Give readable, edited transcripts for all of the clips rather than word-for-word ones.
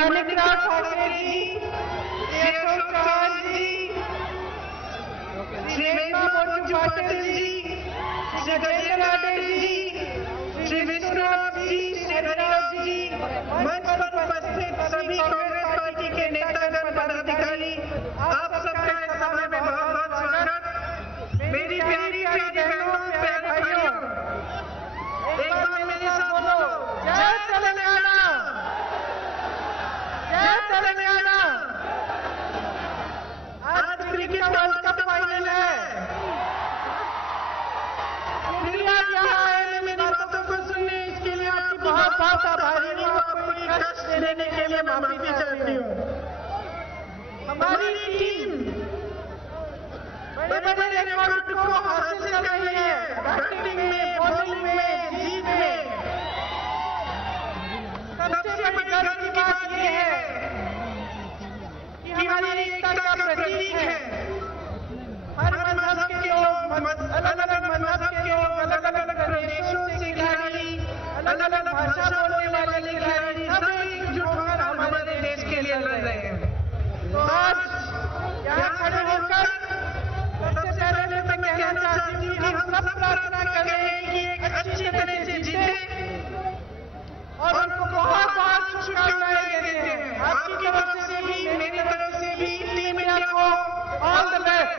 मानिकराव ठाकरे जी, श्री अशोक चौहान जी, श्री मेघनाथ पाटिल जी, श्री गजेंद्र लाडे जी, श्री विष्णुनाथ जी, श्री हरिराज जी, मंच पर उपस्थित सभी कांग्रेस पार्टी के नेतागण पदाधिकारी, आप सबका इस सभा में बहुत बहुत स्वागत। मेरी प्यारी प्यारी बहनों, प्यारे भाइयों, एक बार मेरे साथ बोलो, जय तेलंगाना, जय तेलंगाना। आज क्रिकेट वर्ल्ड कप फाइनल है। फिर आप यहाँ आए मेरी बातों को सुनने, इसके लिए आपकी बहुत बहुत आभारी हूँ। आपको कोई कष्ट देने के लिए मैं माफी चाहती हूँ। हमारी टीम बड़े बड़े रिकॉर्ड को हासिल कर रही है, बैटिंग में, बॉलिंग में, जीत में। सबसे बड़ी गर्व की बात यह है कि हमारी एकता का प्रतीक है। हर मजहब के लोग, अलग अलग मजहब के लोग, अलग अलग प्रदेशों से खिलाड़ी, अलग अलग भाषा बोलने वाले खिलाड़ी सब एकजुट होकर हमारे देश के लिए लड़ रहे हैं। तो आज यहाँ खड़े होकर सबसे पहले तो मैं कहना चाहती हूँ कि हम सब प्रार्थना कर रहे हैं कि एक अच्छी तरह से जीते और उनको बहुत बहुत शुभकामनाएं देते हैं। आपकी तरफ से भी, मेरी तरफ से भी टीम इंडिया को ऑल द बेस्ट।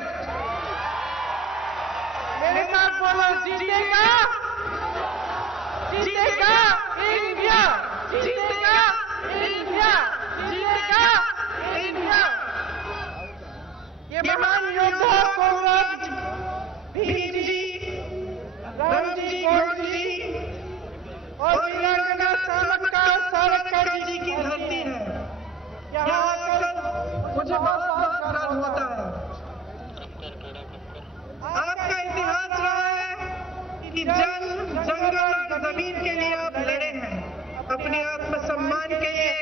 मेरे साथ बोलो, जीतेगा, जीतेगा इंडिया, जीतेगा इंडिया, जीतेगा इंडिया। ये महान योद्धा कॉमरेड भीम जी, रामजी गोंड जी और वीरांगना सावरकर जी की धरती है। यहाँ आकर मुझे बहुत बहुत गर्व होता है। आपका इतिहास रहा है कि जल, जंगल, जमीन के लिए आप लड़े हैं, अपने आत्मसम्मान के लिए,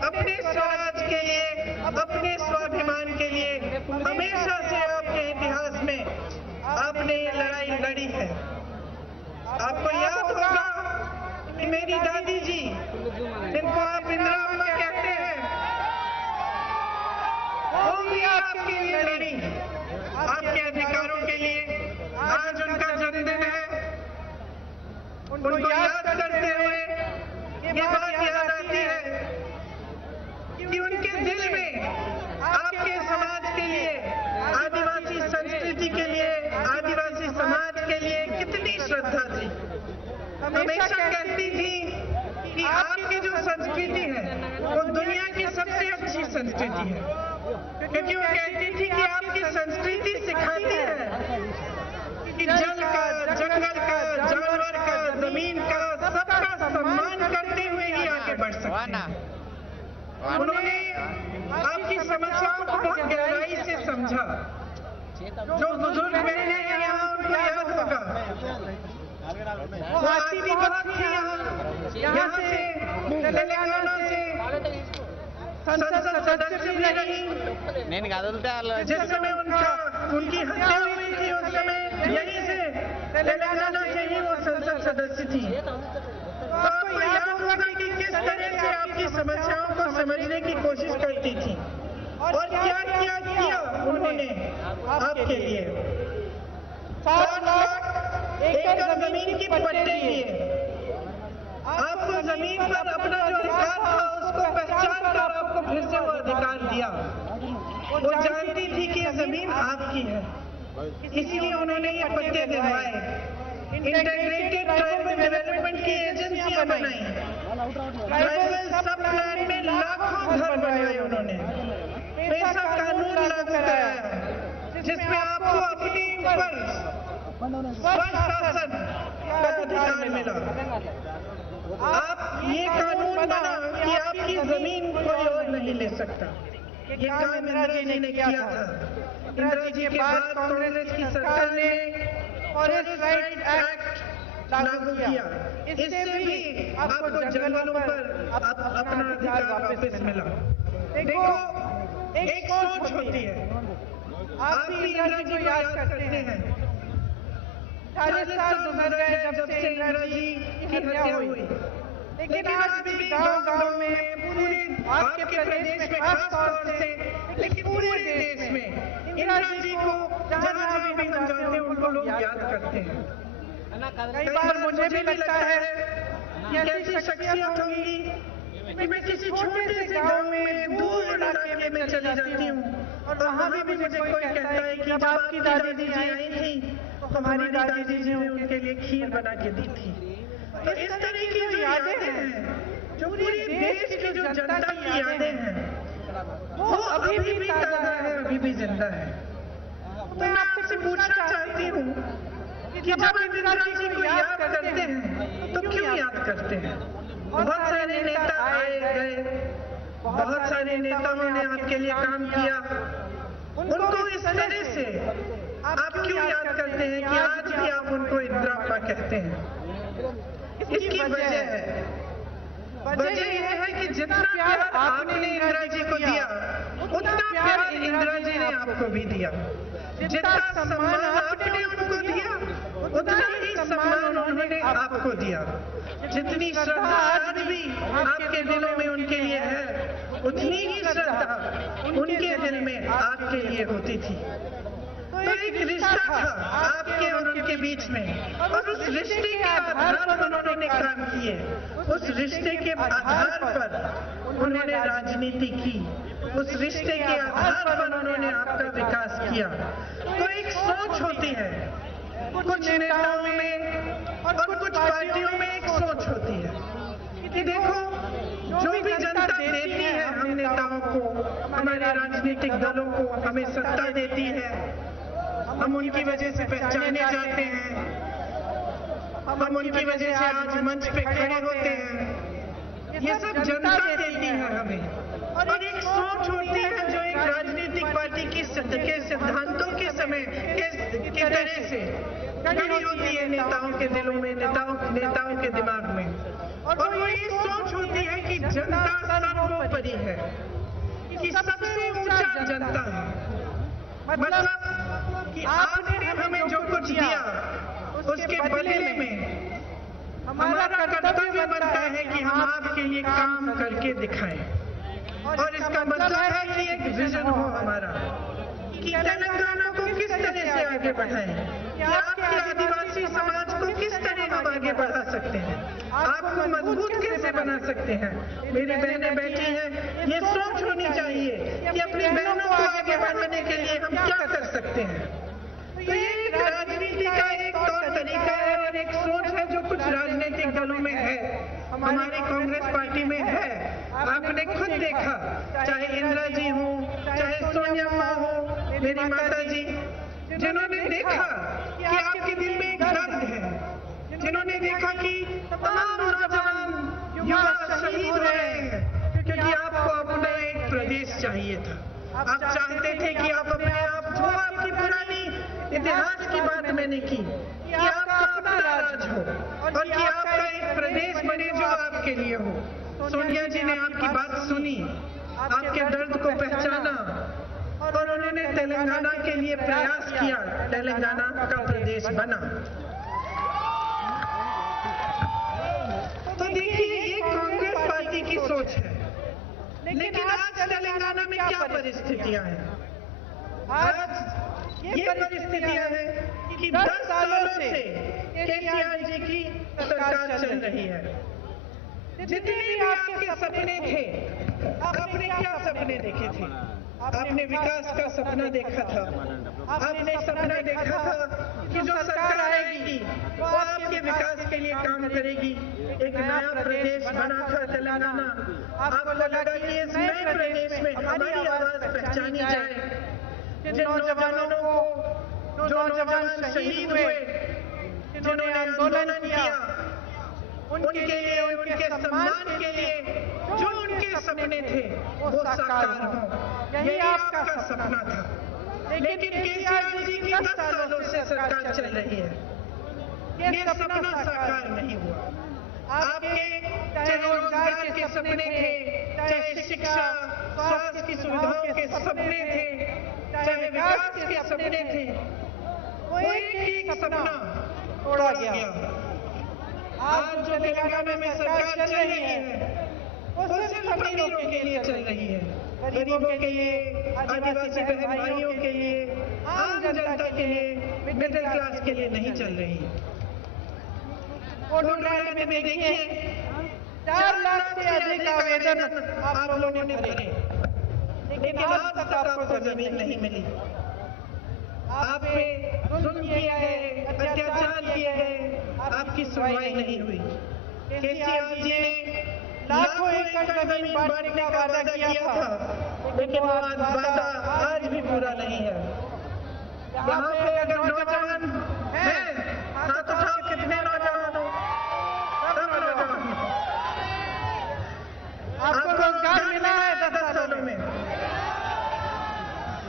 अपने स्वराज के लिए, अपने स्वाभिमान के लिए। हमेशा से आपके इतिहास में आपने ये लड़ाई लड़ी है। आपको याद होगा कि मेरी दादी जी, जिनको आप इंदिरा अम्मा कहते हैं, वो भी आपके लिए लड़ी, आपके अधिकारों के लिए। आज उनका जन्मदिन है। उनको याद करते हुए ये बात याद आती है कि उनके दिल में आपके समाज के लिए, आदिवासी संस्कृति के लिए, आदिवासी समाज के लिए कितनी श्रद्धा थी। हमेशा कहती थी कि आपकी जो संस्कृति है वो दुनिया की सबसे अच्छी संस्कृति है, क्योंकि वो कहती थी कि आपकी संस्कृति सिखाती है कि जल का, जंगल का, जानवर का, जमीन का, सबका सम्मान करते हुए ही आगे बढ़ सकते हैं। उन्होंने आपकी समस्याओं को बहुत गहराई से समझा। जो बुजुर्ग बैठे हैं यहाँ, उनको याद होगा वो आती भी बहुत थी यहाँ से, तेलंगाना से संसद सदस्य भी रही। जिस समय उनकी हत्या हुई थी, उस समय यहीं से, तेलंगाना से ही वो संसद सदस्य थी। तो आपको याद होगा कि किस तरह से आपकी समस्याओं को समझने की कोशिश करती थी और क्या क्या किया उन्होंने आपके लिए। 7 लाख एकड़ जमीन की पट्टे दिए, आपको जमीन पर अपना जो अधिकार था उसको पहचान कर आपको फिर से वो अधिकार दिया। वो जानती थी कि ये जमीन आपकी है, इसीलिए उन्होंने ये पट्टे दिलवाए। इंटीग्रेटेड ट्राइबल डेवलपमेंट की एजेंसियां बनाई, ट्राइबल सब प्लान में लाखों घर बनाए उन्होंने, पैसा कानून लागू कराया जिसमें आपको अपने ऊपर स्वशासन का अधिकार मिला। आप ये कानून बना कि आपकी जमीन कोई और नहीं ले सकता। ये काम इंदिरा जी ने किया था। इंदिरा जी के बाद कांग्रेस की सरकार ने फॉरेस्ट राइट एक्ट लागू किया। इससे भी आपको जंगलों पर अपना अधिकार वापस मिला। देखो, एक सोच होती है, आप भी इंदिरा जी को याद करते हैं। 40 साल गुजर गए जब से इंदिरा जी की हत्या हुई। लेकिन आज भी गांव-गांव में पूरे आपके प्रदेश में खास तौर से, लेकिन पूरे देश में इंदिरा जी को जहाँ भी हम जाते हैं उनको लोग याद करते हैं। कई बार मुझे भी लगता है कि ऐसी शख्सियत होंगी कि मैं किसी छोटे से गांव में दूर इलाके में चली जाती हूँ और वहाँ भी मुझे कोई कहता है कि जब आपकी दादी जी आई थी तो हमारी दादी जी ने उनके लिए खीर बना के दी थी। तो इस तरह की जो यादें हैं, जो पूरे देश की जो जनता की यादें हैं, वो अभी भी ताजा है, अभी भी जिंदा है। तो मैं आपसे पूछना चाहती हूँ कि जब इंदिरा जी को याद करते हैं तो क्यों याद करते हैं? बहुत सारे नेता आए गए, बहुत सारे नेताओं ने आपके लिए काम किया, उनको इस तरह से आप क्यों याद करते हैं कि आज भी आप उनको इंदिरा अम्मा कहते हैं? इसकी वजह यह है कि जितना प्यार आपने इंदिरा जी को दिया, उतना प्यार इंदिरा जी ने आपको भी दिया। जितना सम्मान आपने उनको दिया, उतना ही सम्मान उन्होंने आपको दिया। जितनी श्रद्धा आज भी आपके दिलों में उनके लिए है, उतनी ही श्रद्धा उनके दिल में आपके लिए होती थी। तो एक रिश्ता था आपके और उनके बीच में, और उस रिश्ते के आधार पर उन्होंने काम किए, उस रिश्ते के आधार पर उन्होंने राजनीति की, उस रिश्ते के आधार पर उन्होंने आपका विकास किया। तो एक सोच होती है कुछ नेताओं में और कुछ पार्टियों में, एक सोच होती है कि देखो जो भी जनता देती है हम नेताओं को, हमारे राजनीतिक दलों को, हमें सत्ता देती है, हम उनकी वजह से पहचाने जाते हैं, हम उनकी वजह से आज मंच पे खड़े होते हैं। ये सब जनता देती है हमें। और एक सोच होती है जो एक राजनीतिक पार्टी के सिद्धांतों के समय की तरह से खड़ी होती है नेताओं के दिलों में, नेताओं के दिमाग में। और वो ये सोच होती है कि जनता सर्वोपरि है, कि सबसे ऊंचा जनता है। मतलब कि आपने हमें जो कुछ दिया उसके बदले में हमारा कर्तव्य बनता है कि हम आपके लिए काम करके दिखाएं। और इसका मतलब है कि एक विजन हो हमारा कि तेलंगाना को किस तरह से आगे बढ़ाएं, कि आपके आदिवासी समाज को किस तरह हम आगे बढ़ा सकते हैं, आपको मजबूत कैसे बना सकते हैं। मेरी बहनें बैठी हैं, ये सोच होनी चाहिए कि अपनी बहनों को आगे बढ़ाने के लिए हम क्या कर सकते हैं। तो ये एक राजनीति का एक तौर तरीका है और एक सोच है जो कुछ राजनीतिक दलों में है, हमारी कांग्रेस पार्टी में है। आपने खुद देखा, चाहे इंदिरा जी हो, चाहे सोनिया अम्मा हो, मेरी माता जी, जिन्होंने देखा कि आपके दिल में एक दर्द है, जिन्होंने देखा कि तमाम नौजवान युवा शहीद हो रहे हैं क्योंकि आपको अपना एक प्रदेश चाहिए था। आप चाहते थे कि आप अपने आप, जो आपकी पुरानी इतिहास की बात मैंने की, कि आपका अपना राज हो और कि आपका एक प्रदेश बने जो आपके लिए हो। सोनिया जी ने आपकी बात सुनी, आपके दर्द को पहचाना और उन्होंने तेलंगाना के लिए प्रयास किया, तेलंगाना का प्रदेश बना। तो देखिए ये कांग्रेस पार्टी की सोच है। लेकिन आज तेलंगाना में क्या परिस्थितियां हैं? आज ये परिस्थितियां हैं कि 10 सालों से केसीआर जी की सरकार चल रही है। जितने भी आपके सपने थे, आपने क्या सपने देखे थे? आपने विकास का सपना देखा था, आपने सपना देखा था कि जो सरकार आएगी वो आपके विकास के लिए काम करेगी। एक नया प्रदेश बना था तेलंगाना, आपको लगा कि इस नए प्रदेश में हमारी आवाज पहचानी जाए। जिन नौजवानों को, जो नौजवान शहीद हुए, जिन्होंने आंदोलन किया, उनके लिए, उनके सम्मान के लिए जो उनके सपने थे वो साकार हों, यही आपका सपना था। लेकिन केसीआर जी की 10 सालों से सरकार चल रही है, ये सपना साकार नहीं हुआ। आपके चाहे रोजगार के सपने थे, चाहे शिक्षा, स्वास्थ्य की सुविधाओं के सपने थे, चाहे विकास के सपने थे, वो एक एक सपना तोड़ा गया। आज जो तेलंगाना में सरकार चल रही है वो सिर्फ अमीरों के लिए चल रही है, गरीबों के लिए, आदिवासी बहन भाइयों के लिए, आम जनता के लिए, मिडिल क्लास के लिए नहीं चल रही है। वोटर में देखिए 4 लाख से अधिक आवेदन आप लोगों ने भरे, लेकिन आज तक आपको जमीन नहीं मिली। आप पे जुल्म किया है, अत्याचार किया है, आपकी सुनवाई नहीं हुई। केसीआर जी ने लाखों एकड़ जमीन बांटने का वादा किया था, लेकिन वो वादा आज भी पूरा नहीं है। यहाँ पे अगर नौजवान हैं, हाथ उठाओ, कितने नौजवान हो? सब नौजवान। आपको रोजगार मिला है 10 सालों में?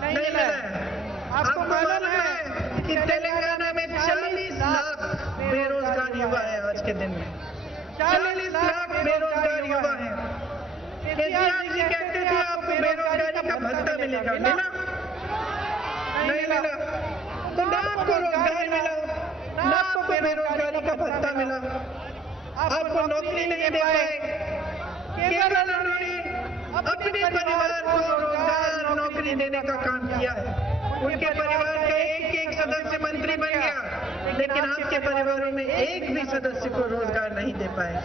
नहीं मिला है। आपको मालूम है कि तेलंगाना में 40 लाख बेरोजगार युवा है आज के दिन में। 40 लाख बेरोजगार युवा हैं। केसीआर जी कहते थे आपको बेरोजगारी का भत्ता मिलेगा, मिला? नहीं मिला। तो ना आपको रोजगार मिला, ना आपको बेरोजगारी का भत्ता मिला, आपको नौकरी नहीं दे पाए। केवल उन्होंने अपने परिवार को रोजगार नौकरी देने का काम किया है। उनके परिवार का एक सदस्य मंत्री बन गया, लेकिन आपके परिवारों में एक भी सदस्य को रोजगार नहीं दे पाए।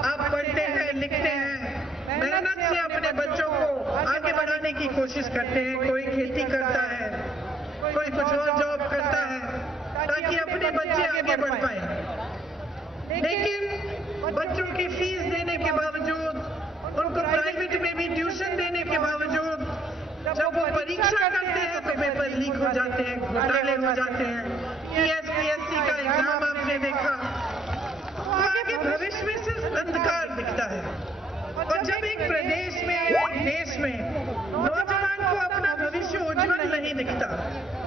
आप पढ़ते हैं, लिखते हैं, मेहनत से अपने बच्चों को आगे बढ़ाने की कोशिश करते हैं। कोई खेती करता है, कोई कुछ और जॉब करता है, ताकि अपने बच्चे आगे बढ़ पाए। लेकिन बच्चों की फीस देने के बावजूद, उनको प्राइवेट में भी ट्यूशन देने के बावजूद, जब वो परीक्षा करते हैं तो पेपर लीक हो जाते हैं, घोटाले हो जाते हैं। PSC का एग्जाम आपने देखा, आगे भविष्य में सिर्फ अंधकार दिखता है। और जब एक प्रदेश में, एक देश में नौजवान को अपना भविष्य उज्जवल नहीं दिखता,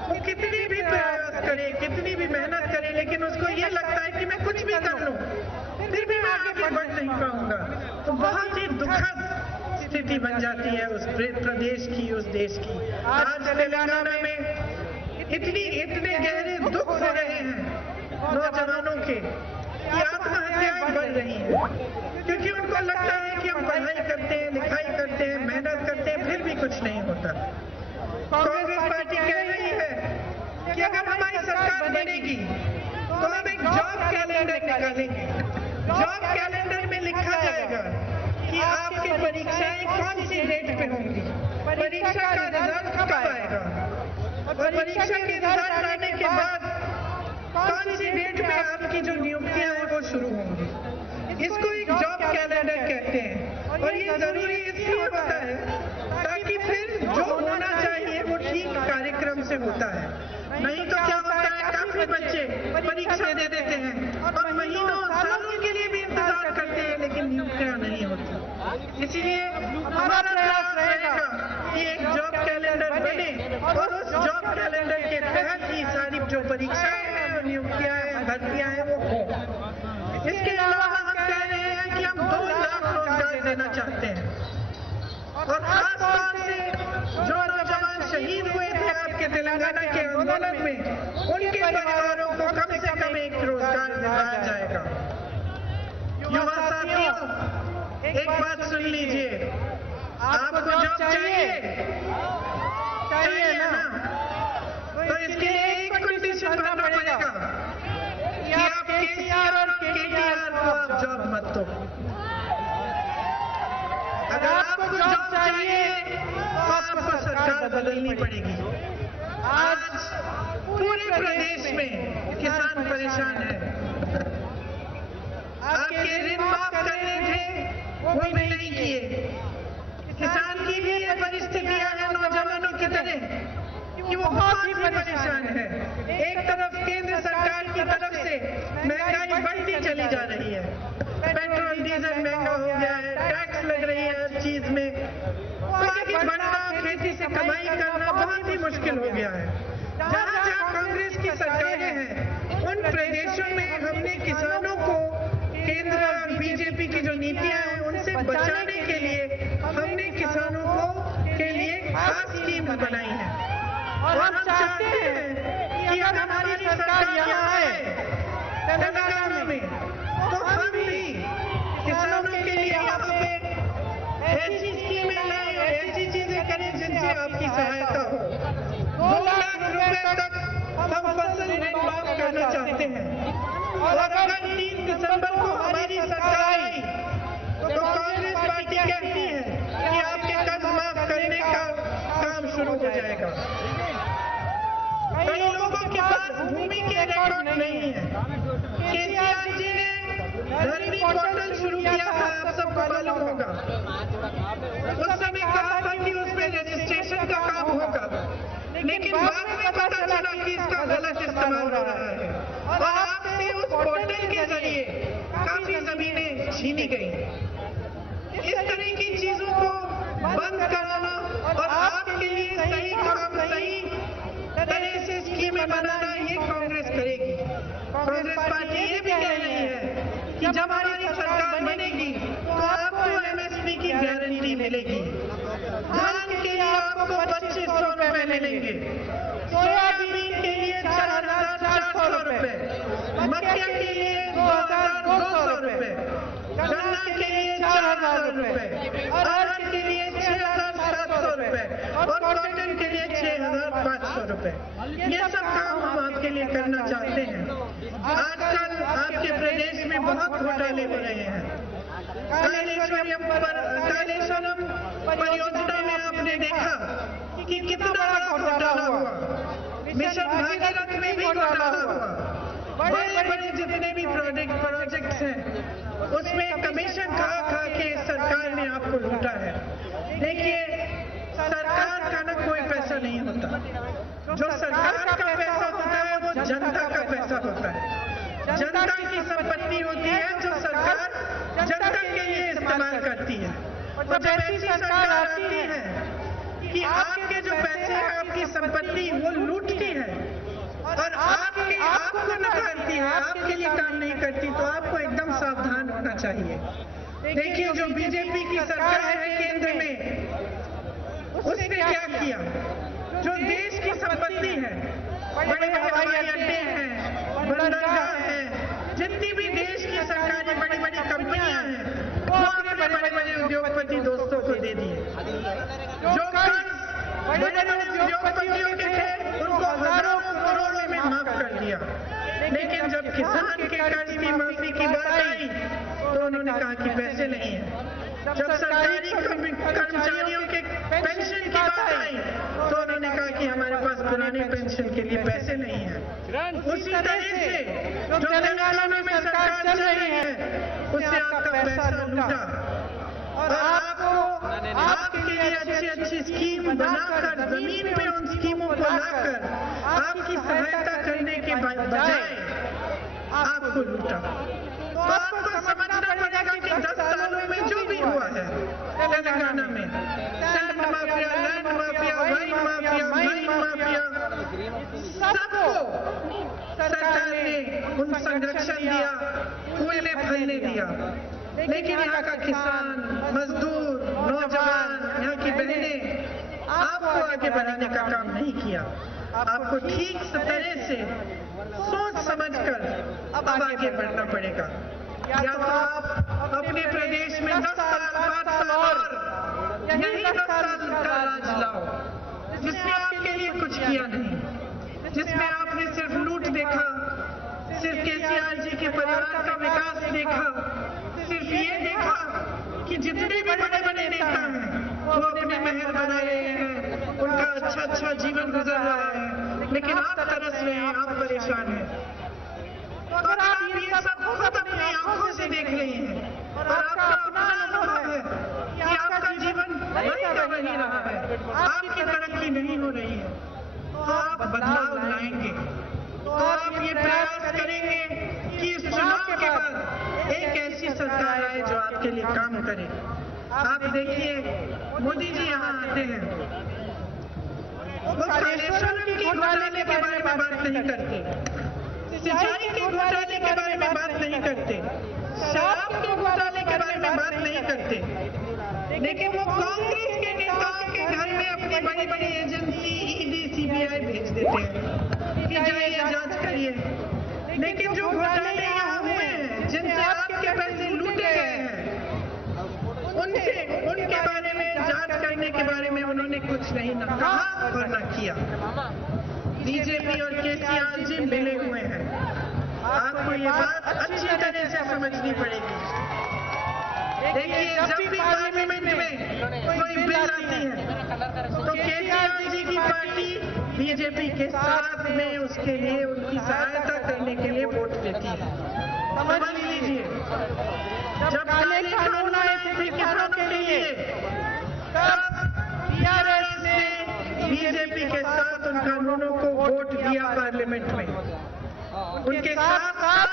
वो कितनी भी प्रयास करे, कितनी भी मेहनत करे, लेकिन उसको ये लगता है कि मैं कुछ भी कर लूं, फिर भी मैं आगे बढ़ नहीं पाऊंगा, तो बहुत ही दुखद स्थिति बन जाती है उस प्रदेश की, उस देश की। आज तेलंगाना में इतने गहरे दुख हो रहे हैं नौजवानों के कि आत्महत्याएं बढ़ रही हैं, क्योंकि उनको लगता है कि हम पढ़ाई करते हैं, लिखाई करते हैं, मेहनत करते हैं, फिर भी कुछ नहीं होता। कांग्रेस पार्टी कह रही है कि अगर हमारी सरकार बनेगी तो हम एक जॉब कैलेंडर निकालेंगे। जॉब कैलेंडर में लिखा जाएगा कि आपकी परीक्षाएं कौन सी डेट पे होंगी, परीक्षा का रिजल्ट कब आएगा, और परीक्षा के रिजल्ट आने के बाद कौन सी डेट पे आपकी जो नियुक्तियां हैं वो शुरू होंगी। इसको एक जॉब कैलेंडर कहते हैं, और ये जरूरी इसलिए होता है ताकि फिर जो होना चाहिए वो ठीक कार्यक्रम से होता है। नहीं तो क्या होता है, काफी बच्चे परीक्षा दे देते हैं और महीनों सालों के लिए भी इंतजार करते हैं, लेकिन नियुक्तियां नहीं होती। इसीलिए हमारा प्रयास रहेगा कि एक जॉब कैलेंडर बने, और उस जॉब कैलेंडर के तहत ही सारी जो परीक्षाएं हैं, नियुक्तियां हैं, भर्तियां हैं, वो हो। इसके अलावा हम कह रहे हैं कि हम 2 लाख रोजगार देना चाहते हैं, और खास तौर से जो नौजवान शहीद हुए थे आपके तेलंगाना के आंदोलन में, उनके परिवारों को कम से कम एक रोजगार दिलाया जाएगा। युवा साथियों, एक बात सुन लीजिए, आपको जॉब चाहिए ना, तो इसके लिए एक कंडीशन करना पड़ेगा कि आप केसीआर और केटीआर को आप जॉब मत दो। अगर आपको जॉब चाहिए तो आपको सरकार बदलनी पड़ेगी। आज पूरे प्रदेश में किसान परेशान है। आपके ऋण माफ करने थे, वो भी नहीं किए। किसान की भी ये परिस्थितियां हैं नौजवानों की तरह कि वो बहुत ही परेशान है। एक तरफ केंद्र सरकार की तरफ से महंगाई बढ़ती चली जा रही है, पेट्रोल डीजल महंगा हो गया है, टैक्स लग रही है हर चीज में, आगे बढ़ना, खेती से कमाई करना बहुत ही मुश्किल हो गया है। जहाँ जहाँ कांग्रेस की सरकारें हैं, उन प्रदेशों में हमने किसानों को केंद्र और बीजेपी की जो नीतियां हैं उनसे बचाने के लिए हमने किसानों को के लिए खास स्कीम बनाई है। और हम चाहते हैं कि अगर हमारी सरकार यहाँ आए, तेलंगाना में, तो हम भी किसानों के लिए यहाँ पे ऐसी स्कीमें लाए और ऐसी चीजें करें जिनसे आपकी सहायता हो। 2 लाख रुपए तक हम फसल ऋण माफ करना चाहते हैं और अगर 3 दिसंबर को हमारी सरकार आई तो कांग्रेस पार्टी कहती है कि आपके कर्ज माफ करने का काम शुरू हो जाएगा। कई लोगों के पास भूमि के रिकॉर्ड नहीं है। केसीआर जी ने धरती पोर्टल शुरू किया था, आप सबको मालूम होगा। उस समय कहा था कि उसमें रजिस्ट्रेशन का काम होगा, लेकिन बाद में पता चला कि इसका गलत इस्तेमाल हो रहा है और आपसे उस पोर्टल के जरिए काफी जमीनें छीनी गई। इस तरह की चीजों को बंद कराना और आपके लिए सही काम सही तरह से स्कीमें बनाना ये कांग्रेस करेगी। कांग्रेस पार्टी ये भी कह रही है कि जब हमारी सरकार बनेगी तो आपको एमएसपी की गारंटी मिलेगी। धान के लिए आपको 2500 रुपए मिलेंगे, सोयाबीन के लिए 4400 रुपए, मक्के के लिए 2200 रुपए, गन्ना के लिए 4000 रुपए, अरहर के लिए 6700 रुपए और कॉटन के लिए 6500 रुपए। ये सब काम हम आपके लिए करना चाहते हैं। आजकल आपके प्रदेश में बहुत घोटाले हो रहे हैं। कालेश्वरम परियोजना में आपने देखा कि कितना बड़ा घोटाला हुआ। मिशन भागीरथ में भी घोटाला हुआ। बड़े बड़े जितने भी प्रोजेक्ट्स हैं उसमें कमीशन खा के सरकार ने आपको लूटा है। देखिए, सरकार का ना कोई पैसा नहीं होता। जो सरकार का पैसा होता है वो जनता का पैसा होता है। जनता की संपत्ति होती है जो सरकार जनता के लिए इस्तेमाल करती है। और जब ऐसी सरकार आती है कि आपके जो पैसे हैं, आपकी संपत्ति वो लूटती है और आपको नकारती है, आपके लिए काम नहीं करती, तो आपको एकदम सावधान होना चाहिए। देखिए, जो बीजेपी की सरकार है केंद्र में, उसने क्या किया? जो देश की संपत्ति है, बड़े हवाई अड्डे हैं, बंदरगाह हैं, जितनी भी देश की सरकारी बड़ी बड़ी कंपनियां हैं, वो अपने बड़े बड़े उद्योगपति दोस्तों को दे दिए। जो कर्ज बड़े बड़े उद्योगपतियों के थे उनको हजारों करोड़ों में माफ कर दिया। लेकिन जब किसान के कर्ज की माफी की बात आई तो उन्होंने कहा कि पैसे नहीं है। जब सरकारी कर्मचारियों के पेंशन की बात आई तो उन्होंने कहा कि हमारे पास पुराने पेंशन के लिए पैसे नहीं है। उसी तरह से जो तेलंगाना में सरकार चल रही है उससे आपका पैसा लूटा और आपको आपके लिए अच्छी स्कीम बनाकर जमीन पे उन स्कीमों को लाकर आपकी सहायता करने के बजाय आपको लूटा। तो आपको समझना पड़ेगा कि 10 सालों में जो भी हुआ है तेलंगाना में, sand mafia, land mafia, wine mafia, mine mafia, सबको सरकार ने उन संरक्षण दिया, फूलने फलने दिया। लेकिन यहाँ का किसान, मजदूर, नौजवान, यहाँ की बहनें आपको आगे बढ़ाने का काम नहीं किया। आपको ठीक तरह से सोच समझकर अब आगे बढ़ना पड़ेगा। या तो आप अपने प्रदेश में 10 साल 5 साल और यही 10 साल का राज लाओ, जिसमें आपके लिए कुछ किया नहीं, जिसमें आपने सिर्फ लूट देखा, सिर्फ केसीआर जी के परिवार का विकास देखा, सिर्फ ये देखा कि जितने भी बड़े बड़े नेता हैं वो अपने महल बना रहे हैं, उनका अच्छा जीवन गुजर रहा है, लेकिन आप तरस रहे हैं, आप परेशान हैं। तो अगर आप ये सब खुद अपनी आंखों से देख रहे हैं और आपका अपना अनुभव है कि आपका जीवन वही का वही रहा है, आपकी तरक्की नहीं हो रही है, तो आप बदलाव लाएंगे। तो आप ये प्रयास करेंगे कि इस चुनाव के बाद एक ऐसी सरकार आए जो आपके लिए काम करे। आप देखिए, मोदी जी यहाँ आते हैं, वो कालेश्वरम के घोटाले के बारे में बात नहीं करते, सिंचाई के घोटाले के बारे में बात नहीं करते, शराब के घोटाले के बारे में बात नहीं करते, लेकिन वो कांग्रेस के नेताओं के घर में अपनी बड़ी बड़ी एजेंसी ईडी सीबीआई भेज देते हैं कि जाइए जांच करिए। लेकिन जो घोटाले यहाँ हुए हैं, जिनसे आपके पैसे लूटे गए हैं, उनके बारे में जांच करने के बारे में उन्होंने कुछ नहीं न कहा और न किया। बीजेपी और केसीआर जी मिले हुए हैं। आपको ये बात अच्छी तरह से समझनी पड़ेगी। देखिए, जब भी पार्लियामेंट में कोई बिल आती है तो केसीआर जी की पार्टी बीजेपी के साथ में उसके लिए उनकी सहायता करने के लिए वोट देती है। समझ लीजिए, जब काले कानून आए थे किसानों के लिए, तब टीआरएस ने बीजेपी के साथ उन कानूनों को वोट दिया पार्लियामेंट में। उनके साथ साथ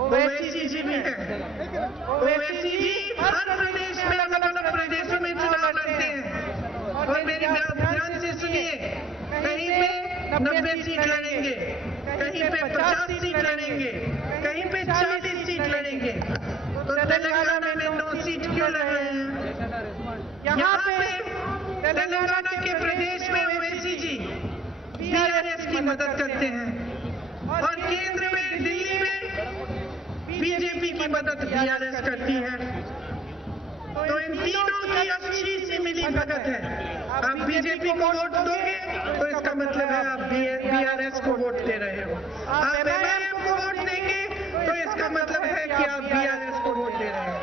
ओवैसी जी भी हैं। ओवैसी जी हर प्रदेश में, अलग अलग प्रदेशों में चुनाव लड़ते हैं। और मेरी बात ध्यान से सुनिए, कहीं पे 90 सीट लड़ेंगे, कहीं पे 50 सीट लड़ेंगे, कहीं पे 40 सीट लड़ेंगे। तो तेलंगाना में 9 सीट क्यों लड़ रहे हैं? यहाँ पे तेलंगाना के प्रदेश में ओवैसी जी टीआरएस की मदद करते हैं और केंद्र में, दिल्ली में बीजेपी की मदद टीआरएस करती है। तो इन तीनों की अच्छी सी मिली भगत है। आप बीजेपी को वोट दोगे तो इसका मतलब है आप बीआरएस को वोट दे रहे हो। आप एमआईएम को वोट देंगे तो इसका मतलब है कि आप बीआरएस को वोट दे रहे हो।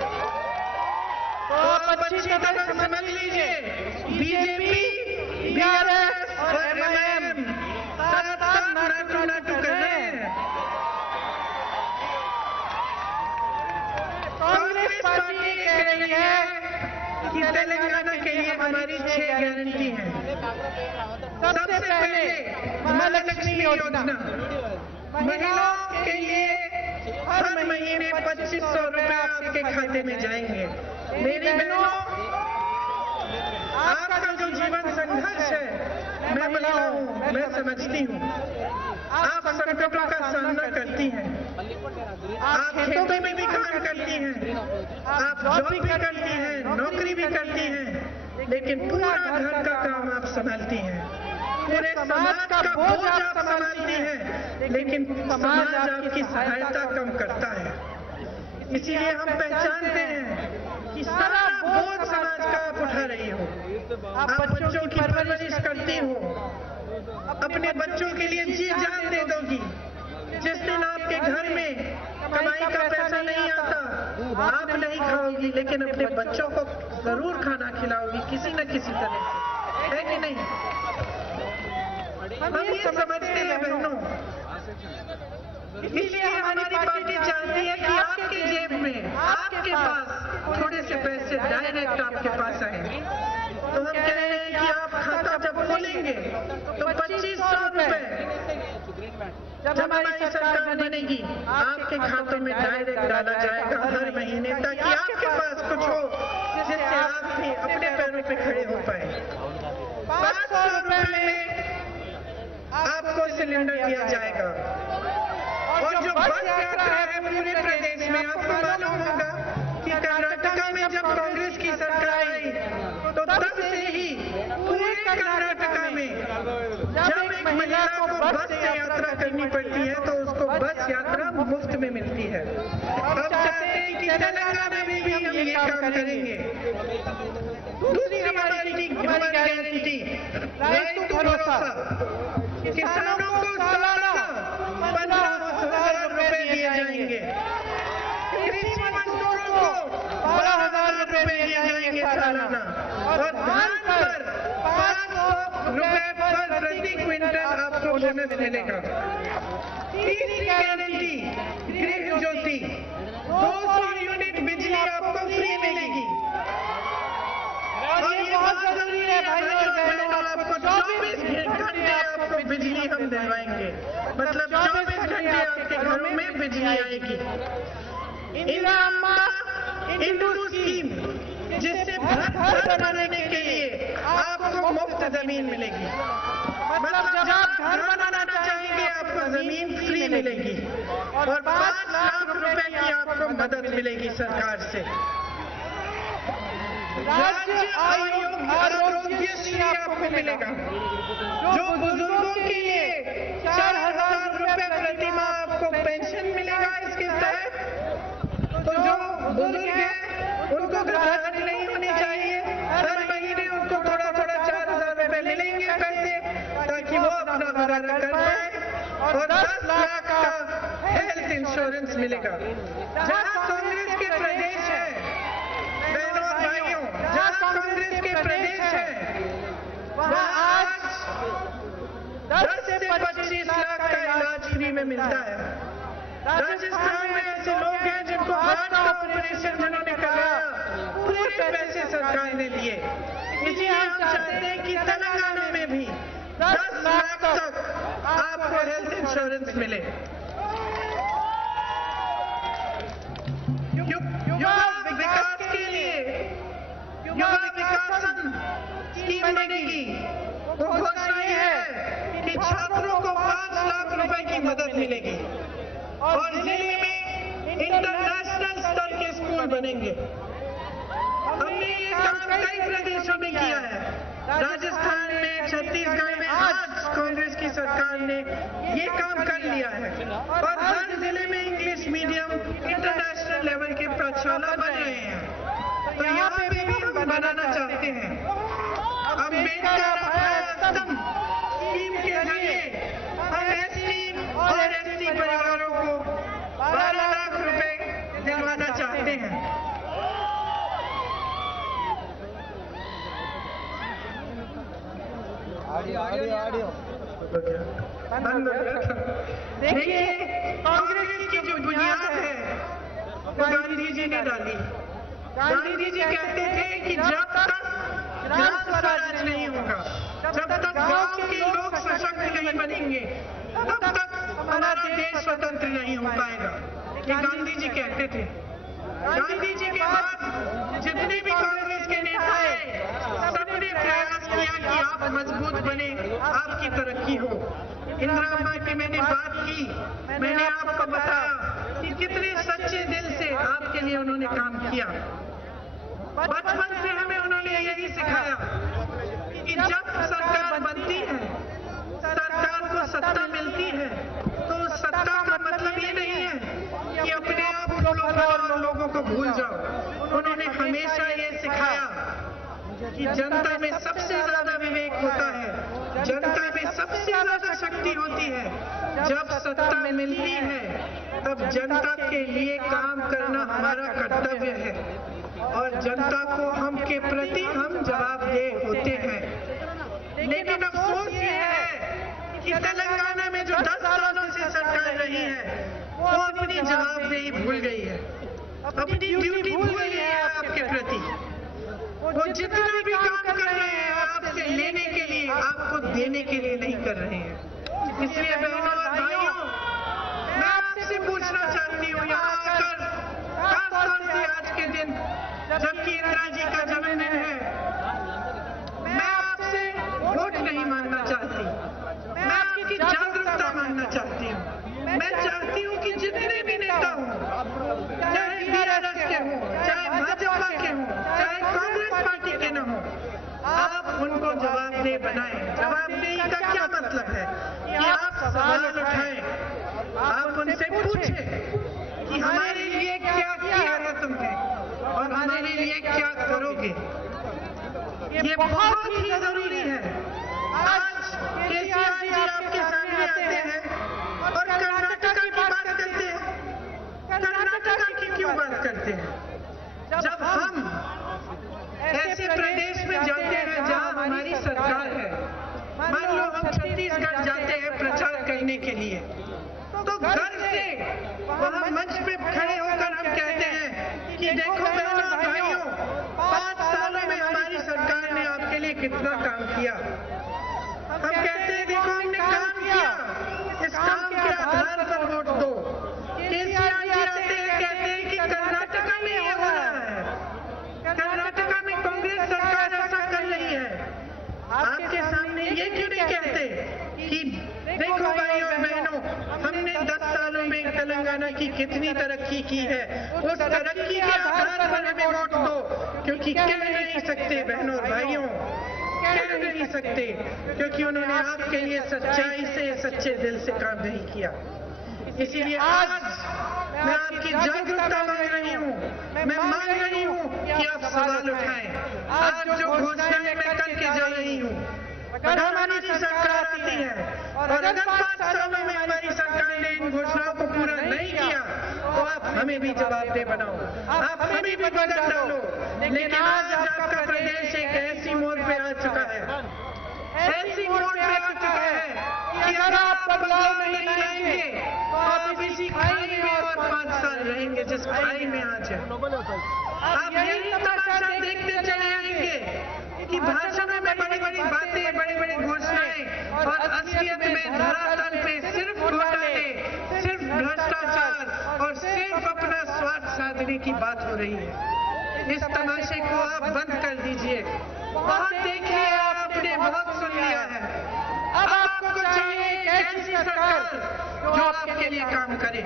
तो आप अच्छी तरह समझ लीजिए, बीजेपी, बीआरएस और एमआईएम साथ नाटू कर रहे हैं। कांग्रेस पार्टी कह रही है कि तेलंगाना के लिए हमारी 6 गारंटी है। सबसे पहले महालक्ष्मी योजना, महिलाओं के लिए हर महीने 2500 रुपए आपके खाते में जाएंगे। मेरी बहनों, आपका जो जीवन संघर्ष है, मैं महिला हूँ, मैं समझती हूँ। आप संकटों का सामना करती हैं, आप खेतों में भी काम करती हैं, आप जॉब भी करती हैं, नौकरी भी करती हैं, लेकिन पूरा घर का काम आप संभालती हैं, पूरे समाज का बोझ आप संभालती हैं, लेकिन समाज आपकी सहायता कम करता है। इसीलिए हम पहचानते हैं कि सारा बोझ समाज का आप उठा रही हो। आप बच्चों की परवरिश करती हो, अपने बच्चों के लिए जी जान दे दोगी। जिस दिन आपके घर में कमाई का पैसा नहीं आता, आप नहीं खाओगी, लेकिन अपने बच्चों को जरूर खाना खिलाओगी किसी न किसी तरह से, है कि नहीं? हम ये समझते हैं बहनों, इसलिए हमारी पार्टी चाहती है कि आपके जेब में, आपके पास थोड़े से पैसे डायरेक्ट आपके पास आए। तो हम कह रहे हैं कि आप खाता जब खोलेंगे तो 2500 रुपए जब हमारी सरकार बनेगी आपके खातों में डायरेक्ट डाला जाएगा हर महीने, ताकि आपके पास कुछ हो जिससे आप भी अपने पैरों पे खड़े हो पाए। 500 रुपए में आपको सिलेंडर दिया जाएगा। और जो बस यात्रा है पूरे प्रदेश में, आपको मालूम होगा कि कर्नाटका में जब कांग्रेस की सरकार आई तो तब से ही पूरे कर्नाटका में जब एक महिला को बस से यात्रा करनी पड़ती है तो उसको बस यात्रा मुफ्त में मिलती है। अब चाहते हैं कि तेलंगाना में भी हम ये काम करेंगे। दूसरी हमारी गारंटी, राइट टू भरोसा, किसानों को सालाना 15,000 रुपए दिए जाएंगे, कृषि मजदूरों को 12,000 रुपए दिए जाएंगे सालाना, और धान पर 500 रुपए पर प्रति क्विंटल आपको बोनस मिलेगा। तीसरी गारंटी, गृह ज्योति, 200 यूनिट बिजली आपको फ्री मिलेगी। और ये बहुत जरूरी है भाई और बहनों, आपको 24 घंटे आपको बिजली हम दिलवाएंगे, मतलब 24 घंटे आपके घरों में बिजली आएगी। इंदिरा अम्मा इंडू स्कीम, जिससे घर बनाने के लिए आपको मुफ्त जमीन मिलेगी, मतलब जब आप घर बनाना चाहेंगे आपको जमीन फ्री मिलेगी, और 5 लाख रुपए की आपको मदद मिलेगी सरकार से। राज्य आरोग्यश्री आपको मिलेगा, जो बुजुर्गों के लिए 4,000 रुपए रुपए प्रति माह आपको पेंशन मिलेगा इसके तहत। तो जो बुजुर्ग हैं उनको घबराहट नहीं होनी चाहिए, हर महीने उनको थोड़ा थोड़ा 4,000 रुपए मिलेंगे पैसे, ताकि वो अपना गुजारा कर पाए। और 10 लाख का हेल्थ इंश्योरेंस मिलेगा। जहाँ कांग्रेस के प्रदेश है बहनों और भाइयों, जहाँ कांग्रेस के प्रदेश है वहाँ आज 10 से 25 लाख का इलाज फ्री में मिलता है। राजस्थान में ऐसे लोग हैं जिनको हार्ट का ऑपरेशन जिन्होंने कराया, पूरे पैसे सरकार ने दिए। इसलिए हम चाहते हैं कि तेलंगाना में भी 10 लाख तक आपको हेल्थ इंश्योरेंस मिले। युवा विकास के लिए युवा विकासन स्कीम बनेगी। वो घोषणा ये है कि छात्रों को 5 लाख रुपए की मदद मिलेगी और जिले में इंटरनेशनल स्तर के स्कूल बनेंगे। हमने ये काम कई प्रदेशों में किया है, राजस्थान में, छत्तीसगढ़ में। आज कांग्रेस की सरकार ने ये काम कर लिया है और हर जिले में इंग्लिश मीडियम इंटरनेशनल लेवल के पाठशाला बन रहे हैं। तो यहाँ पे भी हम बनाना चाहते हैं। अम्बेडकर स्कीम के जरिए हम एसटी और एसटी परिवारों को 12 लाख रुपए दिलवाना चाहते हैं। देखिए, कांग्रेस की जो बुनियाद है वो गांधी जी ने डाली। गांधी जी कहते थे कि जब तक ग्राम स्वराज नहीं होगा, जब तक गांव के लोग सशक्त नहीं बनेंगे, तब तक हमारा देश स्वतंत्र नहीं हो पाएगा। ये गांधी जी कहते थे। गांधी जी के बाद जितने भी कांग्रेस के नेता आए, सबने प्रयास किया कि आप मजबूत बने, आपकी तरक्की हो। इंदिरा अम्मा की मैंने बात की, मैंने आपको बताया कि कितने सच्चे दिल से आपके लिए उन्होंने काम किया। बचपन से हमें उन्होंने यही सिखाया कि जब सरकार बनती है, सरकार को सत्ता मिलती है, तो सत्ता का मतलब ये नहीं है कि अपने आप को लोगों को भूल जाओ। उन्होंने हमेशा ये सिखाया कि जनता में सबसे ज्यादा विवेक होता है, जनता में सबसे ज्यादा शक्ति होती है। जब सत्ता मिलती है तब जनता के लिए काम करना हमारा कर्तव्य है और जनता को हम के प्रति हम जवाबदेह होते हैं। लेकिन अफसोस ये है कि तेलंगाना में जो 10 सालों से सरकार रही है वो अपनी जवाबदेही भूल गई है, अपनी ड्यूटी भूल गई है आपके प्रति। वो जितना भी काम कर रहे हैं आपसे लेने के लिए, आपको देने के लिए नहीं कर रहे हैं। इसलिए बहनों और भाइयों, मैं आपसे पूछना चाहती हूँ, यहाँ आकर खासतौर से आज के दिन जबकि इंदिरा जी का जन्मदिन है, मैं आपसे वोट नहीं मांगना चाहती, मैं आपकी जागरूकता मांगना चाहती हूँ। मैं चाहती हूँ कि जितने भी नेता हों, चाहे बीआरएस के हों, चाहे भाजपा के हों, चाहे कांग्रेस पार्टी के न हों, आप उनको जवाबदेह बनाएं। जवाबदेही का क्या मतलब है कि आप सवाल उठाएं, आप उनसे पूछें कि हमारे लिए क्या किया है तुमने और हमारे लिए क्या करोगे। ये बहुत ही जरूरी है। आज केसीआर जी आपके सामने आते हैं और कर्नाटका की बात करते हैं। कर्नाटका की क्यों बात करते हैं जब हम ऐसे प्रदेश में जाते हैं जहां हमारी सरकार है? मान लो हम छत्तीसगढ़ जाते हैं प्रचार करने के लिए, तो घर से वहां मंच पे खड़े होकर हम कहते हैं कि देखो बहनों और भाइयों, 5 सालों में हमारी सरकार ने आपके लिए कितना काम किया। हम कहते हैं देखो हमने काम किया, इस काम के आधार पर वोट दो। केसीआर जी आते हैं, कहते हैं कि कर्नाटका में ये हो रहा है, कर्नाटका में कांग्रेस सरकार ऐसा कर रही है। आपके सामने ये क्यों नहीं कहते कि देखो भाइयों और बहनों, हमने 10 सालों में तेलंगाना की कितनी तरक्की की है, उस तरक्की के आधार पर हमें वोट दो। क्योंकि कह नहीं सकते बहनों और भाइयों, कह नहीं सकते, क्योंकि उन्होंने आपके लिए सच्चाई से, सच्चे दिल से काम नहीं किया। इसीलिए आज मैं आपकी जागरूकता मांग रही हूँ, मैं मांग रही हूँ कि आप सवाल उठाएं। आज जो घोषणाएं मैं करके जा रही हूँ, अगर हमारी सरकार आती है और अगर 5 सालों में हमारी सरकार ने इन घोषणाओं को पूरा नहीं किया, तो आप हमें भी जवाबदेह बनाओ, आप हमें भी बदल डालो। लेकिन आज आपका प्रदेश एक ऐसी मोड़ पे आ चुका है, ऐसी मोड़ पे आ चुका है कि अगर आप बदलाव नहीं लाएंगे तो आप इसी खाई में और 5 साल रहेंगे जिस खाई में आज है। आप यही तमाशा देखते चले आएंगे कि भाषणों में बड़ी बड़ी बातें, बड़ी बड़ी घोषणाएं और असलियत में धरातल पे सिर्फ घोटाले, सिर्फ भ्रष्टाचार और सिर्फ अपना स्वार्थ साधने की बात हो रही है। इस तमाशे को आप बंद कर दीजिए। बहुत देख लिया आपने, बहुत सुन लिया है। अब आपको चाहिए एक ऐसी सरकार जो आपके लिए काम करे।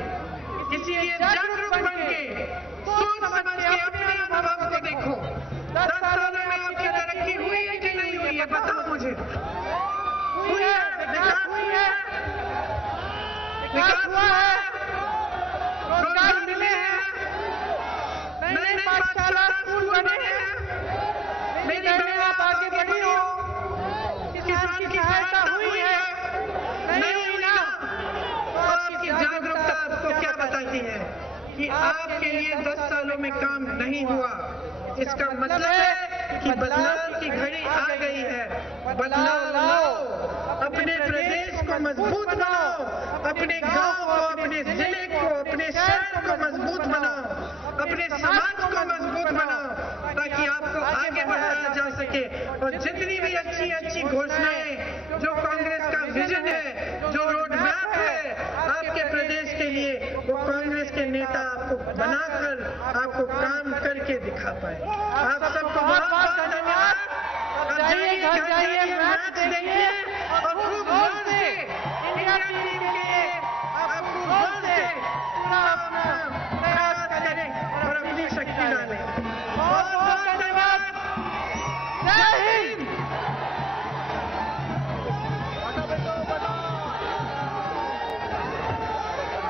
इसीलिए जागरूक बन के, सोच समझ के अपने अनुभव को देखो। 10 सालों में आपकी तरक्की हुई है कि नहीं हुई है, बताओ मुझे। हुई है, विकास हुई है, विकास हुआ है, रोजगार मिले हैं, नए पाठशाला स्कूल बने हैं, मेरी बहन आप आगे बढ़ी हो, किसान की सहायता हुई है, नहीं हुई ना? तो आपकी जागरूकता आपको क्या बताती है कि आपके लिए 10 सालों में काम नहीं हुआ। इसका मतलब है कि बदलाव की घड़ी आ गई है। बदलाव लाओ, अपने प्रदेश को मजबूत बनाओ, अपने गांव को, अपने जिले को, अपने शहर को मजबूत बनाओ, अपने समाज को मजबूत बनाओ, ताकि आपको आगे बढ़ाया जा सके। और जितनी भी अच्छी अच्छी घोषणाएं, जो कांग्रेस का विजन है, जो रोड मैप है आपके प्रदेश के लिए, वो कांग्रेस के नेता आपको बनाकर, आपको काम करके दिखा पाए। आप सबको बहुत बहुत धन्यवाद। अब जाइए, घर जाइए, मैच देखिए और खूब जोर से इंडिया टीम के लिए आप खूब जोर से पूरा अपना प्रयास करें और अपनी शक्ति डालें। बहुत बहुत धन्यवाद। जय हिंद।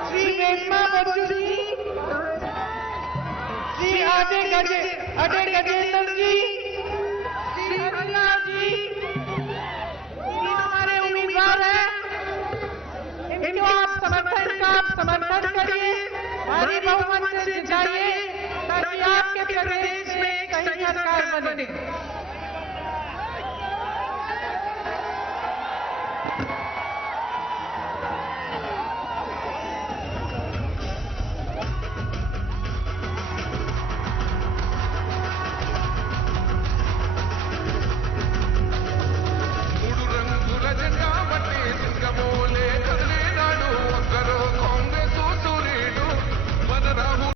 श्री रेशमा बच्चू जी, श्री अजय गजेंद्र जी, श्री अन्ना जी, तीनों हमारे उम्मीदवार हैं। इनको आप समर्थन करिए, भारी बहुमत से जिताइए, ताकि आपके प्रदेश में एक सही सरकार बने।